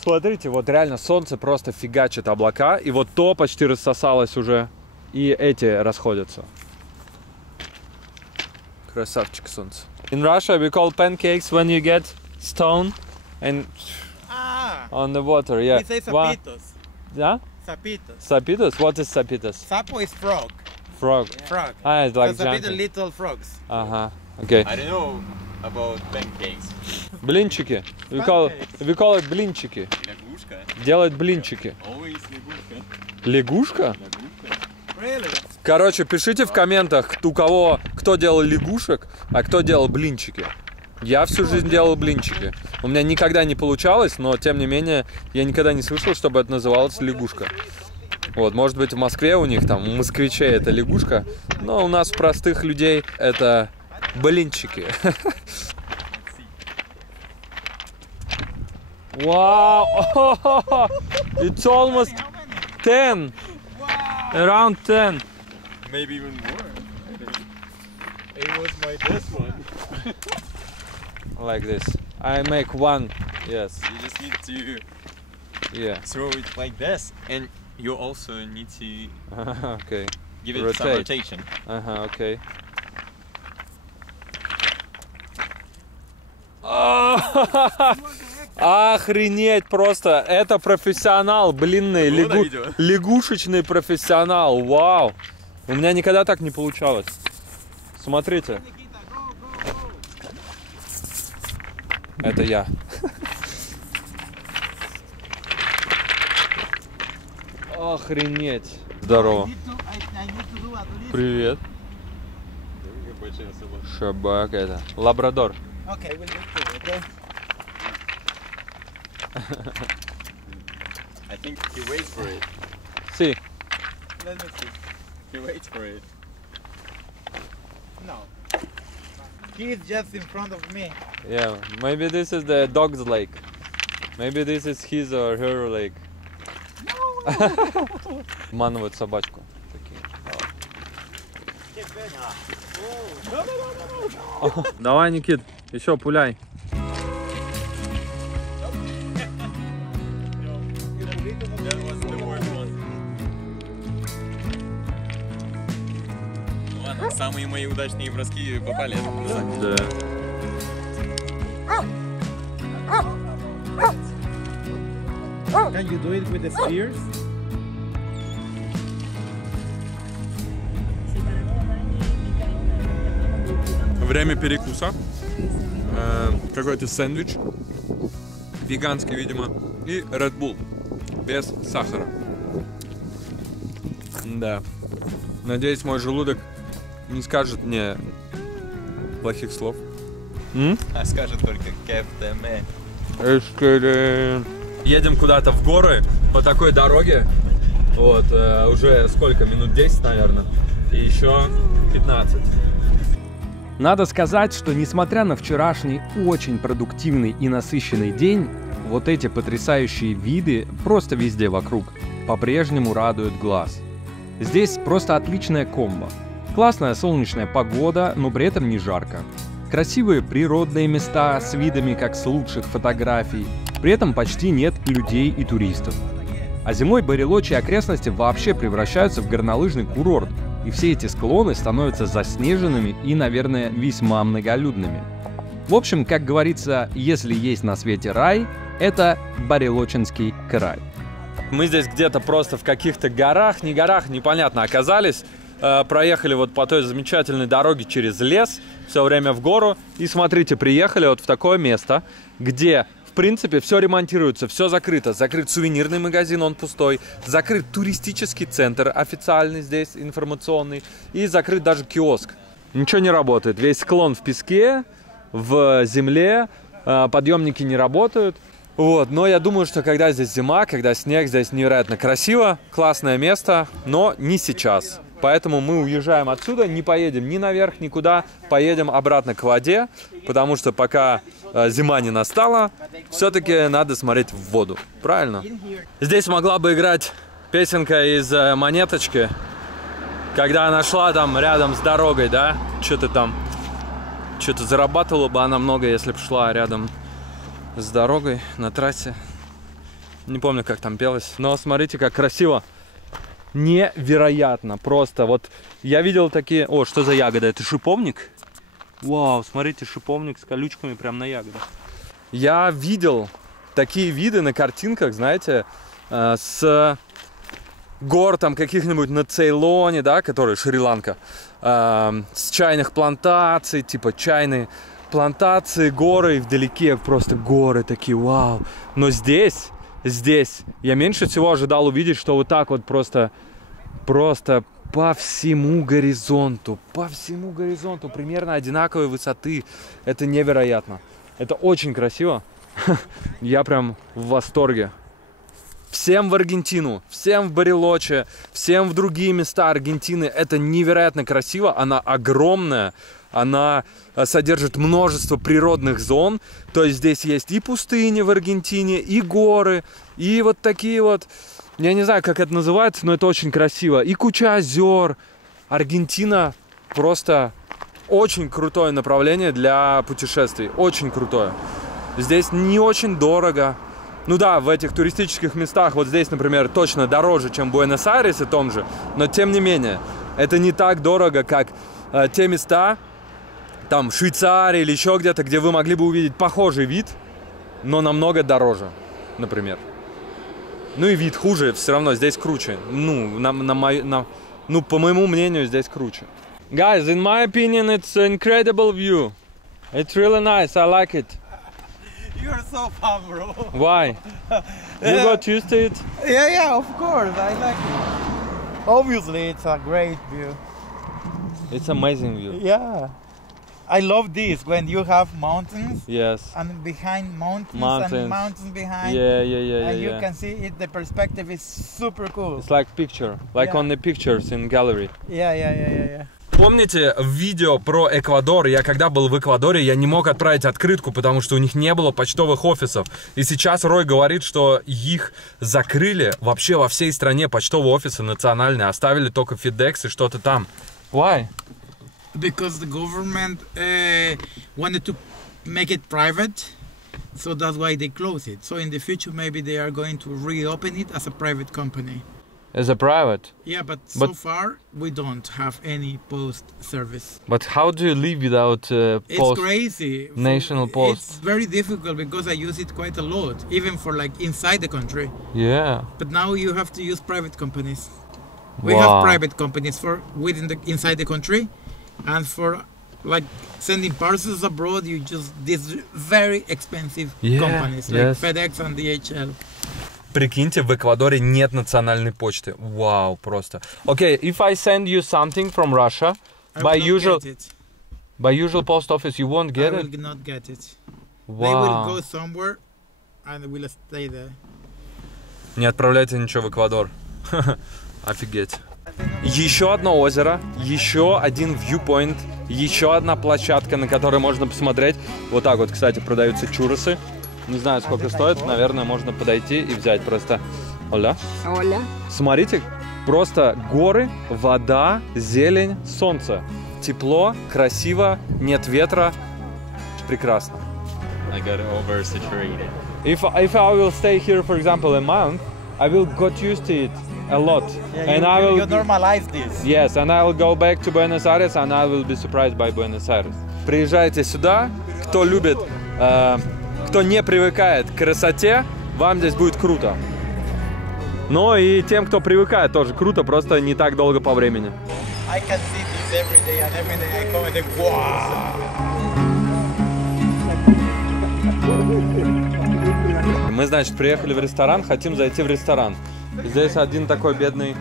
Смотрите, вот реально солнце просто фигачит облака, и вот то почти рассосалось уже, и эти расходятся. Красавчик солнце. In Russia we call pancakes when you get stone and on the water. Yeah. We say sapitos. Yeah? Sapitos. Sapitos? What is sapitos? Sapo is frog. Frog. Frog. Ah, it's like So sapito jumping. little frogs. Ага. Okay. I don't know about pancakes. Блинчики. We call it блинчики. Лягушка. Делать блинчики. Always лягушка. Лягушка? Really? Короче, пишите в комментах, кто делал лягушек, а кто делал блинчики. Я всю жизнь делал блинчики. У меня никогда не получалось, но тем не менее я никогда не слышал, чтобы это называлось лягушка. Вот, может быть, в Москве у них там, у москвичей это лягушка, но у нас, простых людей, это блинчики. Wow! It's almost 10. Around 10. Maybe even more. It was my best one. Like this. I make one. Yes. You just need to Yeah. throw it like this, and you also need to Okay. give it some Rotate. rotation. Ага, окей. Охренеть просто! Это профессионал, блинный, Было на видео? лягушечный профессионал. Вау! У меня никогда так не получалось. Смотрите. Это я. Охренеть. Здорово. Привет. Собака это. Лабрадор. Okay, we'll do two, okay? I think he waits for it. See. Let me see. He waits for it. No. He is just in front of me. Yeah, maybe this is the dog's leg. Maybe this is his or her leg. Обманывают собачку. Давай, Никит, еще пуляй. That was the worst one. Ладно, самые мои удачные броски попали. Да. Can you do it with the spears? Время перекуса. Какой-то сэндвич. Веганский, видимо. И Red Bull. Без сахара. Да. Надеюсь, мой желудок не скажет мне плохих слов. А скажет только кэптеме. Едем куда-то в горы по такой дороге. Вот, уже сколько? Минут 10, наверное. И еще 15. Надо сказать, что несмотря на вчерашний очень продуктивный и насыщенный день, вот эти потрясающие виды просто везде вокруг по-прежнему радуют глаз. Здесь просто отличная комбо. Классная солнечная погода, но при этом не жарко. Красивые природные места с видами как с лучших фотографий. При этом почти нет людей и туристов. А зимой Барелочи и окрестности вообще превращаются в горнолыжный курорт, и все эти склоны становятся заснеженными и, наверное, весьма многолюдными. В общем, как говорится, если есть на свете рай, это Барелочинский край. Мы здесь где-то просто в каких-то горах, непонятно, оказались. Проехали вот по той замечательной дороге через лес, все время в гору. И смотрите, приехали вот в такое место, где, в принципе, все ремонтируется, все закрыто. Закрыт сувенирный магазин, он пустой. Закрыт туристический центр официальный здесь, информационный. И закрыт даже киоск. Ничего не работает. Весь склон в песке, в земле, подъемники не работают. Вот, но я думаю, что когда здесь зима, когда снег, здесь невероятно красиво, классное место, но не сейчас. Поэтому мы уезжаем отсюда, не поедем ни наверх, никуда, поедем обратно к воде, потому что пока зима не настала, все-таки надо смотреть в воду, правильно? Здесь могла бы играть песенка из «Монеточки», когда она шла там рядом с дорогой, да, что-то зарабатывала бы она много, если бы шла рядом с дорогой на трассе. Не помню, как там пелось, но смотрите, как красиво. Невероятно, просто вот я видел такие... О, что за ягода? Это шиповник? Вау, смотрите, шиповник с колючками прям на ягодах. Я видел такие виды на картинках, знаете, с гор там каких-нибудь на Цейлоне, да, которые Шри-Ланка, с чайных плантаций, типа чайные плантации, горы, и вдалеке просто горы такие, вау. Но здесь я меньше всего ожидал увидеть, что вот так вот просто по всему горизонту, примерно одинаковой высоты. Это невероятно. Это очень красиво. Я прям в восторге. Всем в Аргентину, всем в Барелоче, всем в другие места Аргентины. Это невероятно красиво. Она огромная. Она содержит множество природных зон. То есть здесь есть и пустыни в Аргентине, и горы, и вот такие вот... Я не знаю, как это называется, но это очень красиво. И куча озер. Аргентина просто очень крутое направление для путешествий. Очень крутое. Здесь не очень дорого. Ну да, в этих туристических местах, вот здесь, например, точно дороже, чем в Буэнос-Айресе том же. Но тем не менее, это не так дорого, как те места, там, в Швейцарии или еще где-то, где вы могли бы увидеть похожий вид, но намного дороже, например. Ну и вид хуже, все равно здесь круче. Ну, по моему мнению, здесь круче. Guys, in my opinion, it's an incredible view. It's really nice, I like it. You're so fun, bro. Why? You got used to it? Yeah, of course, I like it. Obviously, it's a great view. It's amazing view. Yeah. I love this when you have mountains. Yes. And behind mountains and mountains behind. Yeah. And you can see it, the perspective is super cool. It's like picture, like on the pictures in gallery. Yeah. Помните в видео про Эквадор? Я когда был в Эквадоре, я не мог отправить открытку, потому что у них не было почтовых офисов. И сейчас Рой говорит, что их закрыли вообще во всей стране, почтовые офисы национальные, оставили только FedEx и что-то там. Why? Because the government wanted to make it private, so that's why they closed it. So in the future, maybe they are going to reopen it as a private company. As a private? Yeah, but so far we don't have any post service. But how do you live without post? It's crazy. National post. It's very difficult because I use it quite a lot, even for like inside the country. Yeah. But now you have to use private companies. We have private companies for inside the country. And for like sending parcels abroad, you just these very expensive companies like FedEx and DHL. Прикиньте, в Эквадоре нет национальной почты. Вау, просто. Okay, if I send you something from Russia, by usual post office, you won't get it? I will not get it. Wow. They will go somewhere and will stay there. Не отправляйте ничего в Эквадор. Офигеть. Еще одно озеро, еще один viewpoint, еще одна площадка, на которой можно посмотреть. Вот так вот, кстати, продаются чурросы. Не знаю, сколько стоит. Наверное, можно подойти и взять просто. Оля. Смотрите, просто горы, вода, зелень, солнце. Тепло, красиво, нет ветра. Прекрасно. I got oversaturated. If I will stay here, for example, a month, I will get used to it. a lot. And I you will normalize this. yes, and I will go back to Buenos Aires, and I will be surprised by Buenos Aires. Приезжайте сюда, кто любит, кто не привыкает к красоте, вам здесь будет круто. Но и тем, кто привыкает, тоже круто, просто не так долго по времени. I can see this every day, and every day I come and think, wow. Мы, значит, приехали в ресторан, хотим зайти в ресторан. Здесь один такой бедный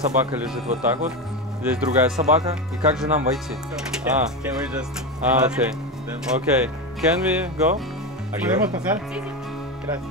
собака лежит вот так вот. Здесь другая собака. И как же нам войти? Окей. Окей. Can we go? ¿Podemos pasar? Gracias.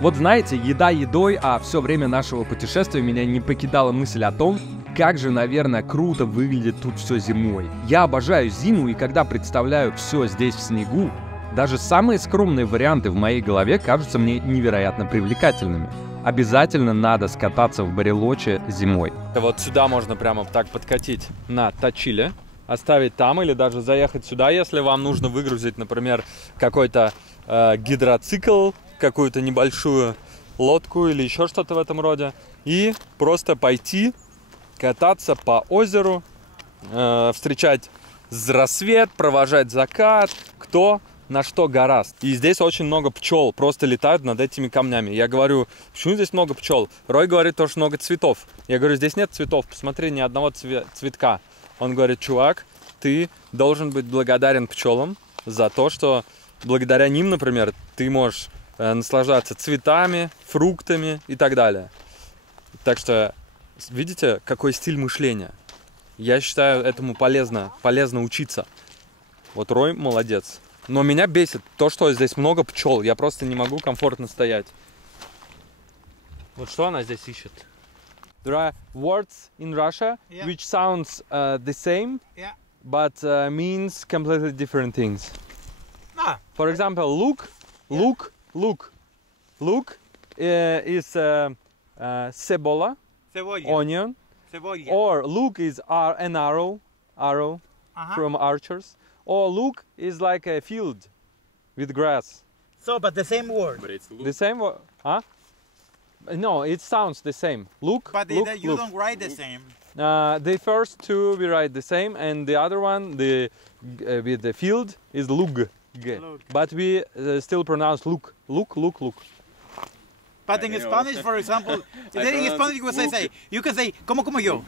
Вот знаете, еда едой, а все время нашего путешествия меня не покидала мысль о том, как же, наверное, круто выглядит тут все зимой. Я обожаю зиму, и когда представляю все здесь в снегу, даже самые скромные варианты в моей голове кажутся мне невероятно привлекательными. Обязательно надо скататься в Барелоче зимой. Вот сюда можно прямо так подкатить на Тачиле, оставить там или даже заехать сюда, если вам нужно выгрузить, например, какой-то гидроцикл, какую-то небольшую лодку или еще что-то в этом роде, и просто пойти кататься по озеру, встречать рассвет, провожать закат, кто на что гораст. И здесь очень много пчел просто летают над этими камнями. Я говорю, почему здесь много пчел? Рой говорит, тоже много цветов. Я говорю, здесь нет цветов, посмотри, ни одного цветка. Он говорит, чувак, ты должен быть благодарен пчелам за то, что благодаря ним, например, ты можешь наслаждаться цветами, фруктами и так далее. Так что, видите, какой стиль мышления? Я считаю, этому полезно учиться. Вот Рой молодец. Но меня бесит то, что здесь много пчел. Я просто не могу комфортно стоять. Вот что она здесь ищет? There are words in Russia which sounds the same, but means completely different things. For example, look is cebola, onion, or look is an arrow from archers, or look is like a field with grass. So, but the same word. The same word? Huh? No, it sounds the same. Look, But look, you look. don't write the same. The first two we write the same, and the other one, with the field, is lug. Lug. But we still pronounce look. Look. But in Spanish, for example, then in Spanish you can say como yo.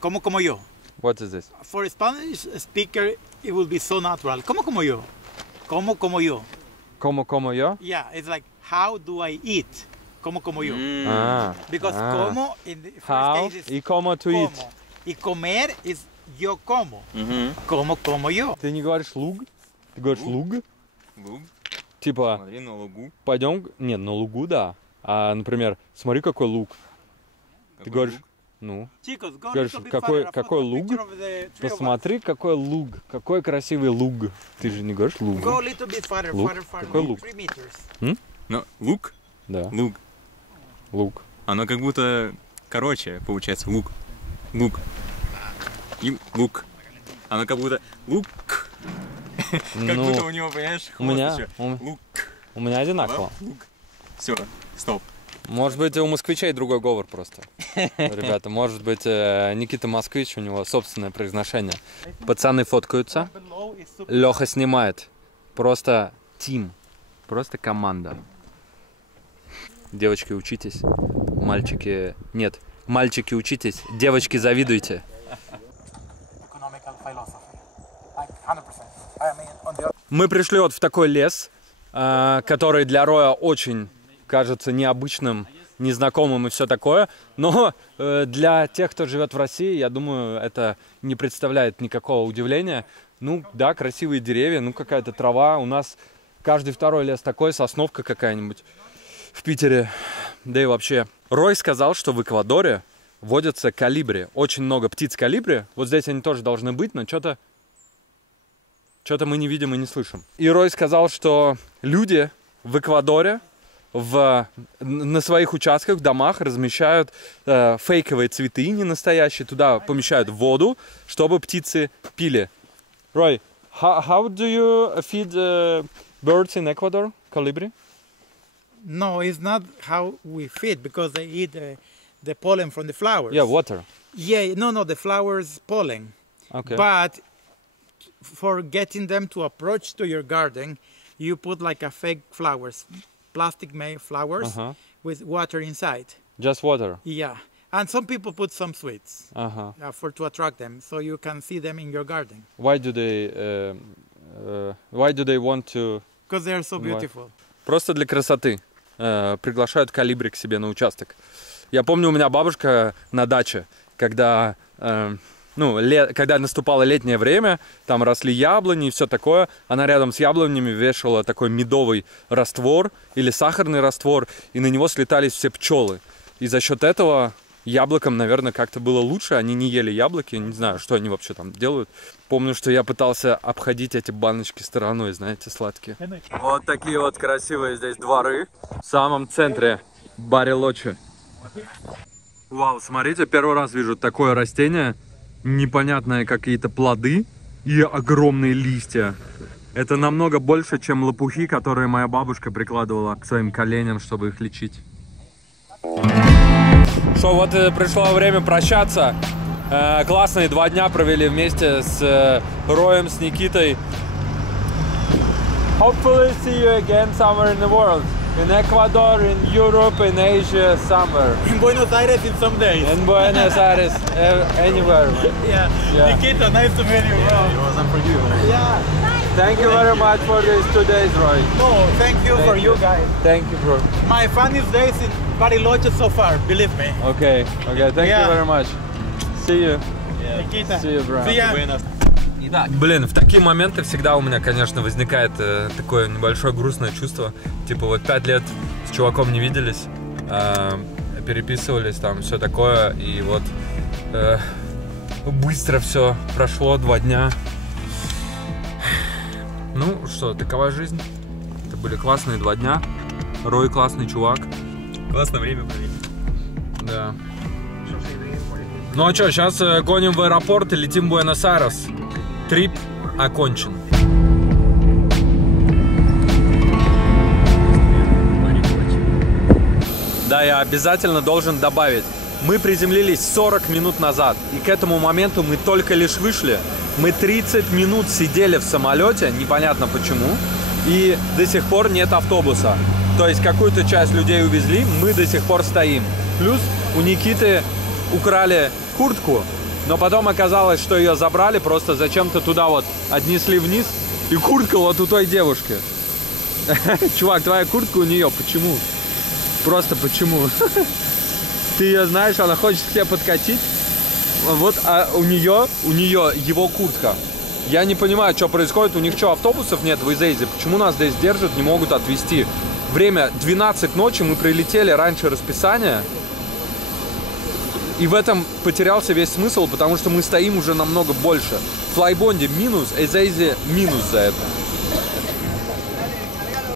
Como yo. What is this? For a Spanish speaker, it will be so natural. Como yo. Como yo. Como yo? Yeah, it's like, how do I eat? Como yo. Because como in the first How? case is Y como to como. eat. Y comer is yo como. Como yo. Ты не говоришь луг? Ты говоришь луг? Луг. Типа, Смотри на лугу. пойдем... Нет, на лугу, да. А, например, смотри, какой луг. Ты Какой говоришь, луг? ну, Chicos, go говоришь, a little bit какой farther, луг? picture of the three of us. Посмотри, какой луг. Какой красивый луг. Ты же не говоришь луг. Go a little bit farther, Луг? farther, Какой луг? 3 meters. Ну, лук, Да, луг. луг. Оно как будто короче получается. Лук. И лук. Оно как будто лук. Как Ну, будто у него, понимаешь, у меня, хвост еще. Лук. у меня одинаково. Лук. Все, стоп. Может быть, у москвичей другой говор просто. Ребята, может быть, Никита Москвич, у него собственное произношение. Пацаны фоткаются. Below is super. Леха снимает. Просто тим. Просто команда. Девочки, учитесь. Мальчики... Нет. Мальчики, учитесь. Девочки, завидуйте. Economical philosophy. Like 100%. I mean, on the Мы пришли вот в такой лес, который для Роя очень кажется необычным, незнакомым и все такое. Но для тех, кто живет в России, я думаю, это не представляет никакого удивления. Ну да, красивые деревья, ну какая-то трава. У нас каждый второй лес такой, сосновка какая-нибудь в Питере. Да и вообще. Рой сказал, что в Эквадоре водятся колибри. Очень много птиц колибри. Вот здесь они тоже должны быть, но что-то мы не видим и не слышим. И Рой сказал, что люди в Эквадоре на своих участках, в домах размещают фейковые цветы, не настоящие, туда помещают воду, чтобы птицы пили. Рой, how do you feed birds in Ecuador, colibri? No, it's not how we feed because they eat the pollen from the flowers. Yeah, water. Yeah, no, the flowers pollen. Okay. But for getting them to approach to your garden, you put like a fake flowers, plastic-made flowers with water inside. Just water. Yeah, and some people put some sweets Ага. for to attract them, so you can see them in your garden Why do they want to? because they are so beautiful. Просто для красоты. Приглашают колибри к себе на участок. Я помню, у меня бабушка на даче, когда, когда наступало летнее время, там росли яблони и все такое, она рядом с яблонями вешала такой медовый раствор или сахарный раствор, и на него слетались все пчелы. И за счет этого яблокам, наверное, как-то было лучше, они не ели яблоки, не знаю, что они вообще там делают. Помню, что я пытался обходить эти баночки стороной, знаете, сладкие. Вот такие вот красивые здесь дворы в самом центре Барелочи. Вау, смотрите, первый раз вижу такое растение, непонятные какие-то плоды и огромные листья. Это намного больше, чем лопухи, которые моя бабушка прикладывала к своим коленям, чтобы их лечить. Что, вот пришло время прощаться. Классные 2 дня провели вместе с Роем, с Никитой. Hopefully see you again somewhere in the world. In Ecuador, in Europe, in Asia, somewhere. In Buenos Aires in some days. In Buenos Aires, anywhere. Yeah. Nikita, nice to meet you, bro. It wasn't for you. Yeah. Thank you very much for these 2 days, Roy. No, thank you for you guys. Thank you, bro. My funniest days in Bariloche so far, believe me. Okay, thank you very much. See you. Nikita. See you, bro. See ya. Блин, в такие моменты всегда у меня, конечно, возникает такое небольшое грустное чувство. Типа вот 5 лет с чуваком не виделись, переписывались, там все такое, и вот быстро все прошло, 2 дня. Ну что, такова жизнь. Это были классные 2 дня. Рой классный чувак. Классное время провели. Да. Ну а что, сейчас гоним в аэропорт и летим в Буэнос-Айрес. Трип окончен. Да, я обязательно должен добавить. Мы приземлились 40 минут назад, и к этому моменту мы только лишь вышли. Мы 30 минут сидели в самолете, непонятно почему, и до сих пор нет автобуса. То есть какую-то часть людей увезли, мы до сих пор стоим. Плюс у Никиты украли куртку, но потом оказалось, что ее забрали, просто зачем-то туда вот отнесли вниз, и куртка вот у той девушки. Чувак, твоя куртка у нее, почему? Просто почему? Ты ее знаешь, она хочет к тебе подкатить, вот, а у нее его куртка. Я не понимаю, что происходит, у них что, автобусов нет в Изейзе? Почему нас здесь держат, не могут отвезти? Время 12 ночи, мы прилетели раньше расписания. И в этом потерялся весь смысл, потому что мы стоим уже намного больше. В Флайбонде минус, Эзейзе минус за это.